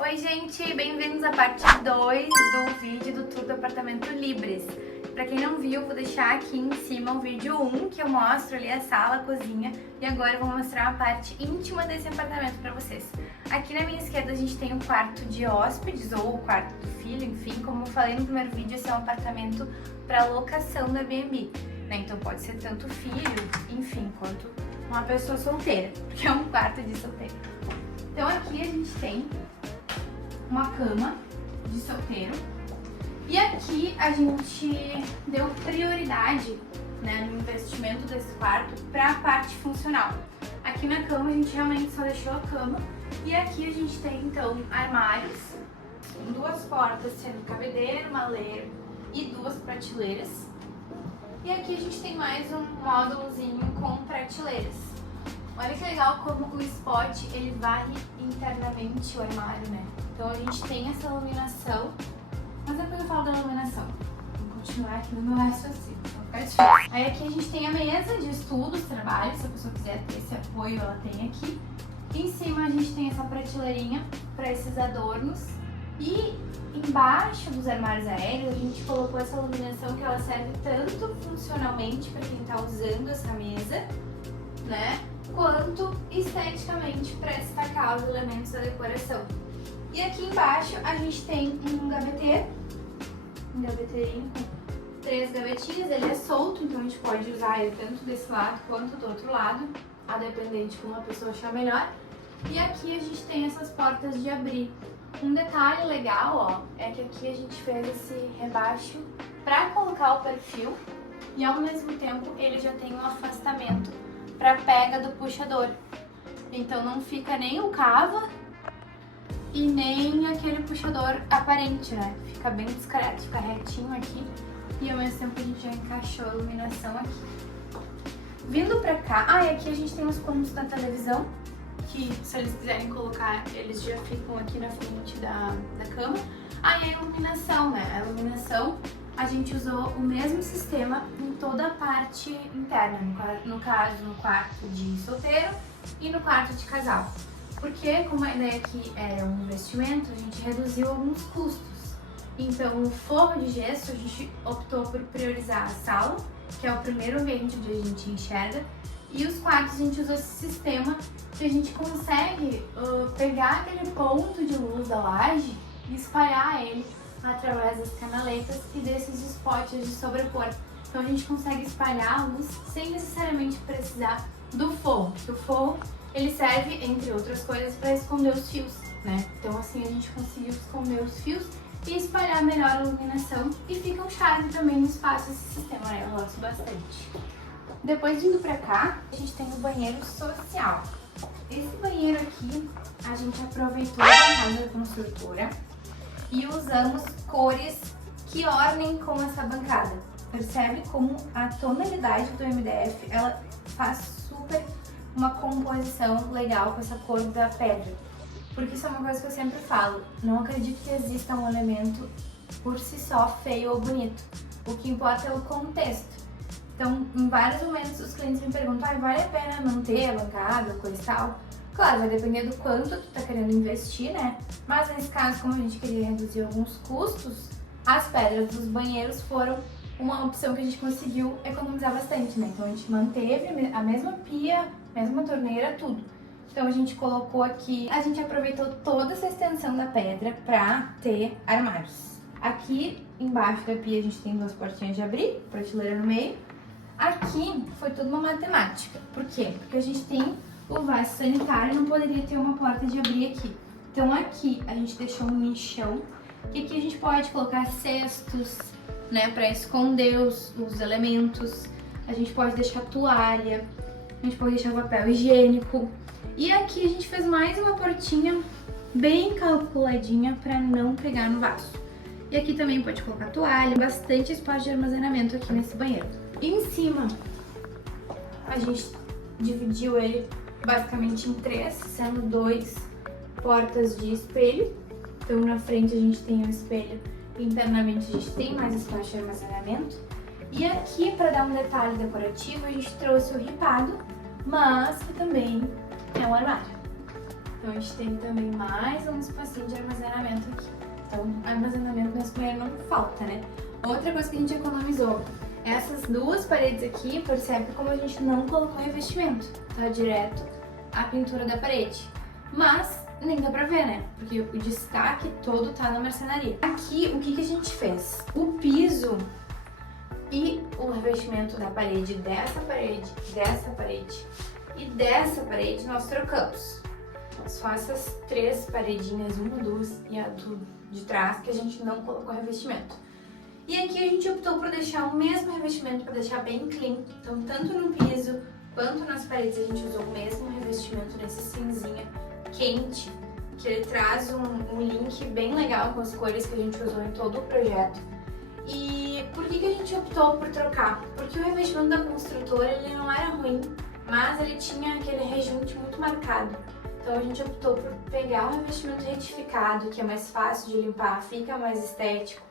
Oi gente, bem-vindos à parte 2 do vídeo do tour do apartamento Libres. Pra quem não viu, vou deixar aqui em cima o vídeo 1, que eu mostro ali a sala, a cozinha, e agora eu vou mostrar a parte íntima desse apartamento pra vocês. Aqui na minha esquerda a gente tem um quarto de hóspedes, ou o quarto do filho, enfim, como eu falei no primeiro vídeo, esse é um apartamento para locação do Airbnb, né? Então pode ser tanto filho, enfim, quanto uma pessoa solteira, porque é um quarto de solteiro. Então aqui a gente tem uma cama de solteiro e aqui a gente deu prioridade, né, no investimento desse quarto para a parte funcional. Aqui na cama a gente realmente só deixou a cama e aqui a gente tem então armários, duas portas sendo cabideiro, maleiro e duas prateleiras. E aqui a gente tem mais um módulozinho com prateleiras. Olha que legal como o spot ele varre internamente o armário, né? Então a gente tem essa iluminação, mas depois eu falo da iluminação. Vou continuar aqui no meu raciocínio, vai ficar difícil. Aí aqui a gente tem a mesa de estudos, trabalho, se a pessoa quiser ter esse apoio, ela tem aqui. E em cima a gente tem essa prateleirinha para esses adornos. E embaixo dos armários aéreos a gente colocou essa iluminação que ela serve tanto funcionalmente para quem está usando essa mesa, né? Quanto esteticamente para destacar os elementos da decoração. E aqui embaixo a gente tem um gaveteirinho com 3 gavetinhas, ele é solto, então a gente pode usar ele tanto desse lado quanto do outro lado, a depender de como a pessoa achar melhor. E aqui a gente tem essas portas de abrir. Um detalhe legal, ó, é que aqui a gente fez esse rebaixo para colocar o perfil e ao mesmo tempo ele já tem um afastamento para pega do puxador. Então não fica nem o cava e nem aquele puxador aparente, né? Fica bem discreto, fica retinho aqui e ao mesmo tempo a gente já encaixou a iluminação aqui. Vindo pra cá, e aqui a gente tem os pontos da televisão, que se eles quiserem colocar, eles já ficam aqui na frente da cama. E a iluminação, né? A iluminação, a gente usou o mesmo sistema em toda a parte interna, no caso, no quarto de solteiro e no quarto de casal. Porque, como a ideia aqui é um investimento, a gente reduziu alguns custos. Então, o forro de gesso, a gente optou por priorizar a sala, que é o primeiro ambiente onde a gente enxerga, e os quartos a gente usou esse sistema que a gente consegue pegar aquele ponto de luz da laje e espalhar ele através das canaletas e desses spots de sobrepor. Então a gente consegue espalhar a luz sem necessariamente precisar do forro, porque o forro ele serve, entre outras coisas, para esconder os fios, né? Então assim a gente conseguiu esconder os fios e espalhar melhor a iluminação e fica um charme também no espaço esse sistema, né? Eu gosto bastante. Depois vindo pra cá, a gente tem o banheiro social. Esse banheiro aqui a gente aproveitou a bancada da construtora e usamos cores que ornem com essa bancada. Percebe como a tonalidade do MDF ela faz super uma composição legal com essa cor da pedra. Porque isso é uma coisa que eu sempre falo, não acredito que exista um elemento por si só feio ou bonito. O que importa é o contexto. Então, em vários momentos os clientes me perguntam, vale a pena manter a bancada, coisa e tal? Claro, vai depender do quanto tu tá querendo investir, né? Mas nesse caso, como a gente queria reduzir alguns custos, as pedras dos banheiros foram uma opção que a gente conseguiu economizar bastante, né? Então a gente manteve a mesma pia, mesma torneira, tudo. Então a gente colocou aqui, a gente aproveitou toda essa extensão da pedra pra ter armários. Aqui embaixo da pia a gente tem 2 portinhas de abrir, prateleira no meio. Aqui foi tudo uma matemática. Por quê? Porque a gente tem o vaso sanitário, não poderia ter uma porta de abrir aqui. Então aqui a gente deixou um nichão e aqui a gente pode colocar cestos, né, para esconder os elementos. A gente pode deixar toalha, a gente pode deixar papel higiênico. E aqui a gente fez mais uma portinha bem calculadinha para não pegar no vaso. E aqui também pode colocar toalha, bastante espaço de armazenamento aqui nesse banheiro. E em cima, a gente dividiu ele basicamente em 3, sendo 2 portas de espelho. Então na frente a gente tem o espelho e internamente a gente tem mais espaço de armazenamento. E aqui, para dar um detalhe decorativo, a gente trouxe o ripado, mas que também é um armário. Então Então a gente tem também mais um espacinho de armazenamento aqui. Então armazenamento nesse banheiro não falta, né? Outra coisa que a gente economizou, essas duas paredes aqui, percebe como a gente não colocou revestimento, tá direto a pintura da parede. Mas nem dá pra ver, né? Porque o destaque todo tá na marcenaria. Aqui, o que a gente fez? O piso e o revestimento da parede, dessa parede e dessa parede, nós trocamos. Só essas três paredinhas, uma, duas e a de trás, que a gente não colocou revestimento. E aqui a gente optou por deixar o mesmo revestimento, para deixar bem clean. Então, tanto no piso quanto nas paredes, a gente usou o mesmo revestimento nesse cinzinha quente, que ele traz um link bem legal com as cores que a gente usou em todo o projeto. E por que a gente optou por trocar? Porque o revestimento da construtora ele não era ruim, mas ele tinha aquele rejunte muito marcado. Então a gente optou por pegar um revestimento retificado, que é mais fácil de limpar, fica mais estético.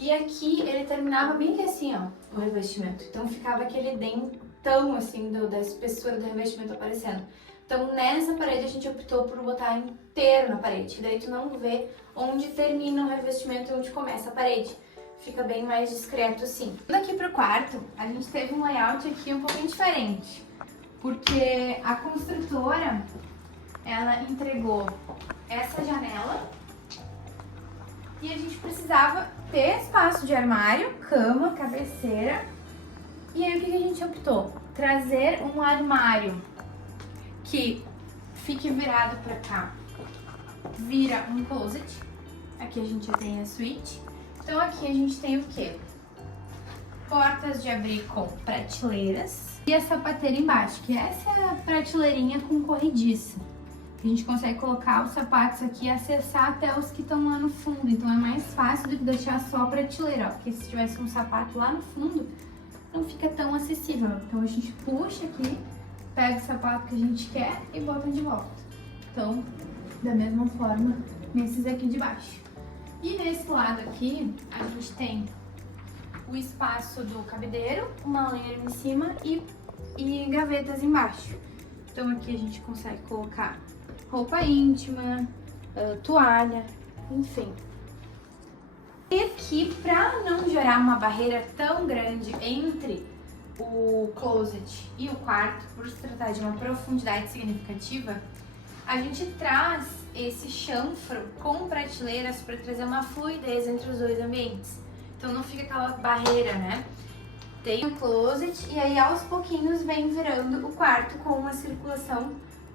E aqui ele terminava bem que assim, ó, o revestimento. Então ficava aquele dentão assim da espessura do revestimento aparecendo. Então nessa parede a gente optou por botar inteiro na parede. Daí tu não vê onde termina o revestimento e onde começa a parede. Fica bem mais discreto assim. Daqui pro quarto, a gente teve um layout aqui um pouquinho diferente. Porque a construtora, ela entregou essa janela e a gente precisava ter espaço de armário, cama, cabeceira. E aí o que a gente optou? Trazer um armário que fique virado pra cá, vira um closet. Aqui a gente já tem a suíte. Então aqui a gente tem o quê? Portas de abrir com prateleiras e a sapateira embaixo, que é essa prateleirinha com corrediça. A gente consegue colocar os sapatos aqui e acessar até os que estão lá no fundo. Então é mais fácil do que deixar só a prateleira, ó, porque se tivesse um sapato lá no fundo, não fica tão acessível. Então a gente puxa aqui, pega o sapato que a gente quer e bota de volta. Então, da mesma forma, nesses aqui de baixo. E nesse lado aqui, a gente tem o espaço do cabideiro, uma lenha em cima e gavetas embaixo. Então aqui a gente consegue colocar roupa íntima, toalha, enfim. E aqui, para não gerar uma barreira tão grande entre o closet e o quarto, por se tratar de uma profundidade significativa, a gente traz esse chanfro com prateleiras para trazer uma fluidez entre os dois ambientes. Então não fica aquela barreira, né? Tem o closet e aí aos pouquinhos vem virando o quarto com uma circulação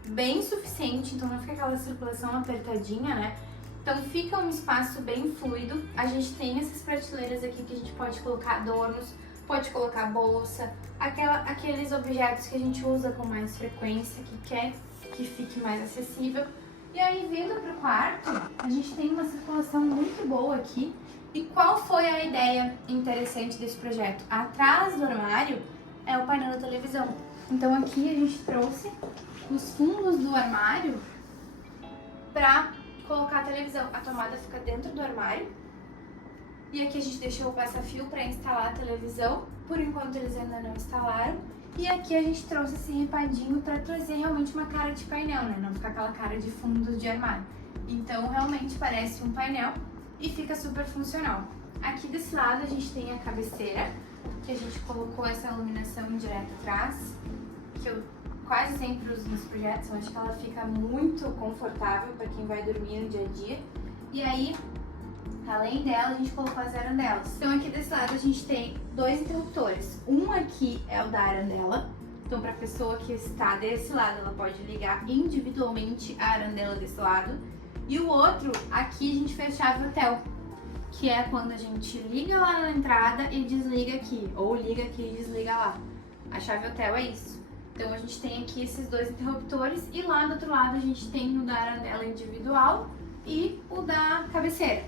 bem suficiente, então não fica aquela circulação apertadinha, né? Então fica um espaço bem fluido. A gente tem essas prateleiras aqui que a gente pode colocar adornos, pode colocar bolsa, aqueles objetos que a gente usa com mais frequência, que quer que fique mais acessível. E aí, vindo para o quarto, a gente tem uma circulação muito boa aqui. E qual foi a ideia interessante desse projeto? Atrás do armário é o painel da televisão. Então aqui a gente trouxe os fundos do armário para colocar a televisão. A tomada fica dentro do armário. E aqui a gente deixou o passa-fio para instalar a televisão. Por enquanto eles ainda não instalaram. E aqui a gente trouxe esse ripadinho para trazer realmente uma cara de painel, né? Não ficar aquela cara de fundos de armário. Então realmente parece um painel e fica super funcional. Aqui desse lado a gente tem a cabeceira, que a gente colocou essa iluminação indireta atrás, que eu quase sempre uso nos projetos. Eu acho que ela fica muito confortável para quem vai dormir no dia a dia. E aí, além dela, a gente colocou as arandelas. Então aqui desse lado a gente tem dois interruptores. Um aqui é o da arandela. Então para a pessoa que está desse lado, ela pode ligar individualmente a arandela desse lado. E o outro, aqui a gente fez chave hotel, que é quando a gente liga lá na entrada e desliga aqui. Ou liga aqui e desliga lá. A chave hotel é isso. Então a gente tem aqui esses dois interruptores e lá do outro lado a gente tem o da arandela individual e o da cabeceira.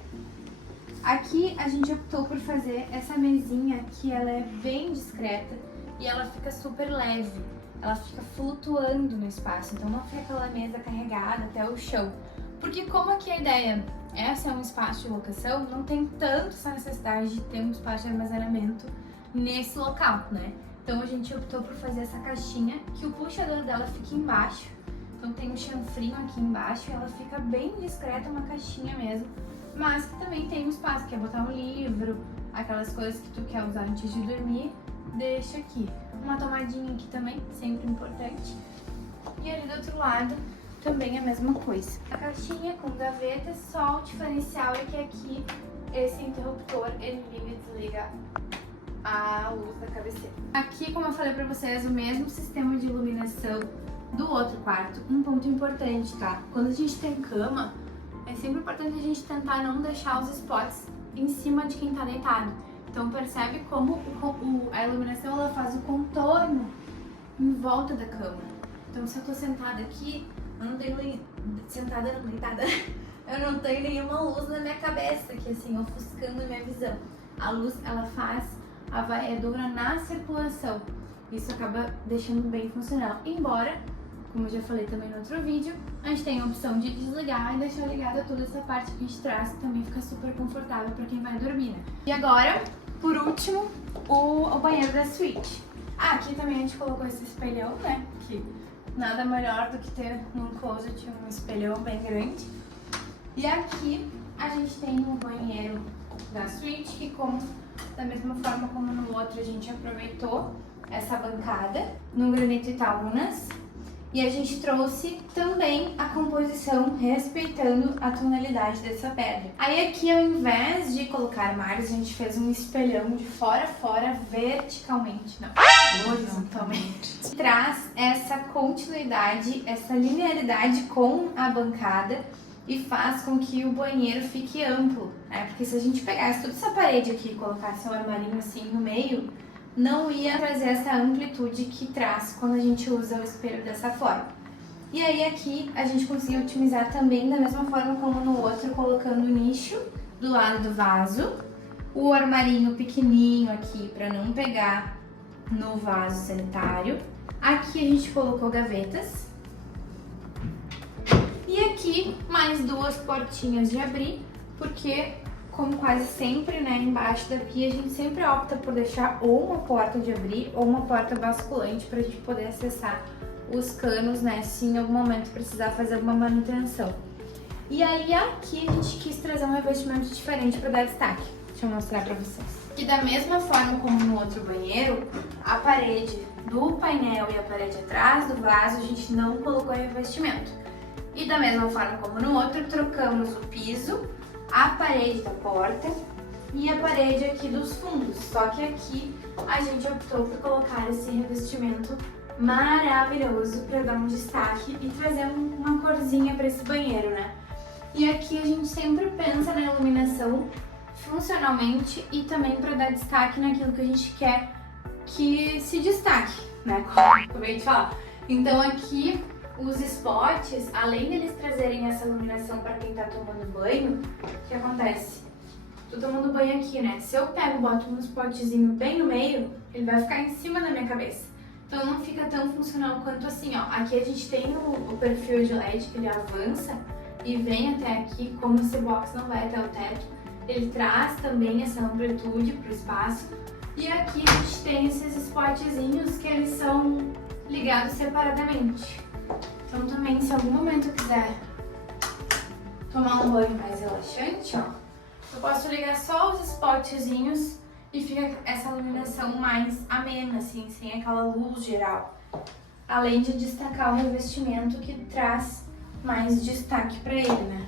Aqui a gente optou por fazer essa mesinha que ela é bem discreta e ela fica super leve. Ela fica flutuando no espaço, então não fica aquela mesa carregada até o chão. Porque como aqui a ideia, essa é um espaço de locação, não tem tanto essa necessidade de ter um espaço de armazenamento nesse local, né? Então a gente optou por fazer essa caixinha, que o puxador dela fica embaixo. Então tem um chanfrinho aqui embaixo e ela fica bem discreta, uma caixinha mesmo. Mas que também tem um espaço, que é botar um livro, aquelas coisas que tu quer usar antes de dormir, deixa aqui. Uma tomadinha aqui também, sempre importante. E ali do outro lado também a mesma coisa. A caixinha com gaveta, só o diferencial é que aqui esse interruptor ele liga e desliga a luz da cabeceira. Aqui, como eu falei pra vocês, o mesmo sistema de iluminação do outro quarto. Um ponto importante, tá? Quando a gente tem cama, é sempre importante a gente tentar não deixar os spots em cima de quem tá deitado. Então percebe como a iluminação ela faz o contorno em volta da cama. Então se eu tô sentada aqui, eu não tenho sentada não, deitada, eu não tenho nenhuma luz na minha cabeça, que assim, ofuscando a minha visão. A luz, ela faz a varredura na circulação. Isso acaba deixando bem funcional. Embora, como eu já falei também no outro vídeo, a gente tem a opção de desligar e deixar ligada toda essa parte aqui de trás, que também fica super confortável para quem vai dormir, né? E agora, por último, o banheiro da suíte. Aqui também a gente colocou esse espelhão, né? Que nada melhor do que ter num closet um espelhão bem grande. E aqui a gente tem o banheiro da suíte, que da mesma forma como no outro a gente aproveitou essa bancada no granito Itaúnas. E a gente trouxe também a composição respeitando a tonalidade dessa pedra. Aí aqui, ao invés de colocar armários, a gente fez um espelhão de fora a fora, verticalmente, não, horizontalmente. Traz essa continuidade, essa linearidade com a bancada e faz com que o banheiro fique amplo, né? Porque se a gente pegasse toda essa parede aqui e colocasse um armarinho assim no meio, não ia trazer essa amplitude que traz quando a gente usa o espelho dessa forma. E aí aqui a gente conseguiu otimizar também da mesma forma como no outro, colocando o nicho do lado do vaso, o armarinho pequenininho aqui para não pegar no vaso sanitário. Aqui a gente colocou gavetas. E aqui mais duas portinhas de abrir, porque como quase sempre, né, embaixo da pia a gente sempre opta por deixar ou uma porta de abrir ou uma porta basculante pra gente poder acessar os canos, né, se em algum momento precisar fazer alguma manutenção. E aí aqui a gente quis trazer um revestimento diferente para dar destaque. Deixa eu mostrar pra vocês. Que da mesma forma como no outro banheiro, a parede do painel e a parede atrás do vaso a gente não colocou revestimento. E da mesma forma como no outro, trocamos o piso, a parede da porta e a parede aqui dos fundos. Só que aqui a gente optou por colocar esse revestimento maravilhoso para dar um destaque e trazer uma corzinha para esse banheiro, né? E aqui a gente sempre pensa na iluminação funcionalmente e também para dar destaque naquilo que a gente quer que se destaque, né? Como eu acabei de falar. Então aqui os spots, além deles trazerem essa iluminação para quem tá tomando banho, o que acontece? Tô tomando banho aqui, né? Se eu pego e boto um spotzinho bem no meio, ele vai ficar em cima da minha cabeça. Então não fica tão funcional quanto assim, ó. Aqui a gente tem o perfil de LED que ele avança e vem até aqui, como esse box não vai até o teto, ele traz também essa amplitude pro espaço. E aqui a gente tem esses spotzinhos que eles são ligados separadamente. Então também, se em algum momento eu quiser tomar um banho mais relaxante, ó, eu posso ligar só os spotzinhos e fica essa iluminação mais amena, assim, sem aquela luz geral. Além de destacar o revestimento que traz mais destaque pra ele, né?